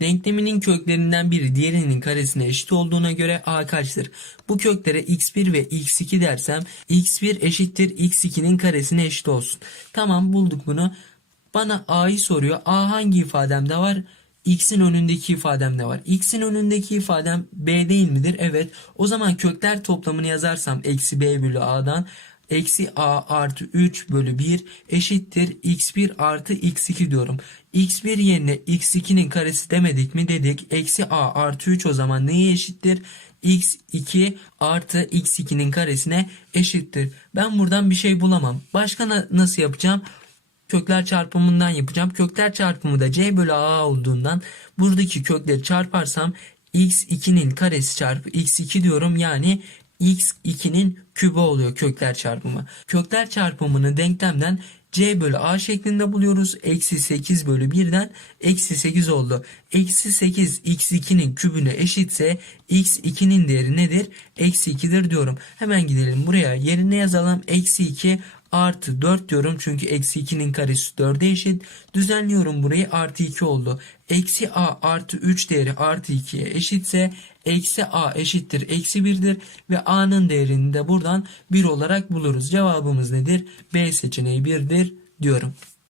Denkleminin köklerinden biri diğerinin karesine eşit olduğuna göre a kaçtır? Bu köklere x1 ve x2 dersem x1 eşittir x2'nin karesine eşit olsun. Tamam bulduk bunu. Bana a'yı soruyor. a hangi ifademde var? x'in önündeki ifademde var. x'in önündeki ifadem b değil midir? Evet. O zaman kökler toplamını yazarsam eksi b bölü a'dan eksi a artı 3 bölü 1 eşittir x1 artı x2 diyorum. x1 yerine x2'nin karesi demedik mi dedik. Eksi a artı 3 o zaman neye eşittir? x2 artı x2'nin karesine eşittir. Ben buradan bir şey bulamam. Başka na- nasıl yapacağım? kökler çarpımından yapacağım. Kökler çarpımı da c bölü a olduğundan buradaki kökleri çarparsam x2'nin karesi çarpı x2 diyorum. Yani x2'nin kübü oluyor kökler çarpımı. Kökler çarpımını denklemden c bölü a şeklinde buluyoruz. Eksi 8 bölü 1'den eksi 8 oldu. Eksi 8 x2'nin kübüne eşitse x2'nin değeri nedir? Eksi 2'dir diyorum. Hemen gidelim buraya yerine yazalım. Eksi 2 artı 4 diyorum çünkü eksi 2'nin karesi 4'e eşit. Düzenliyorum burayı artı 2 oldu. Eksi a artı 3 değeri artı 2'ye eşitse eksi a eşittir eksi 1'dir ve a'nın değerini de buradan 1 olarak buluruz. Cevabımız nedir? B seçeneği 1'dir diyorum.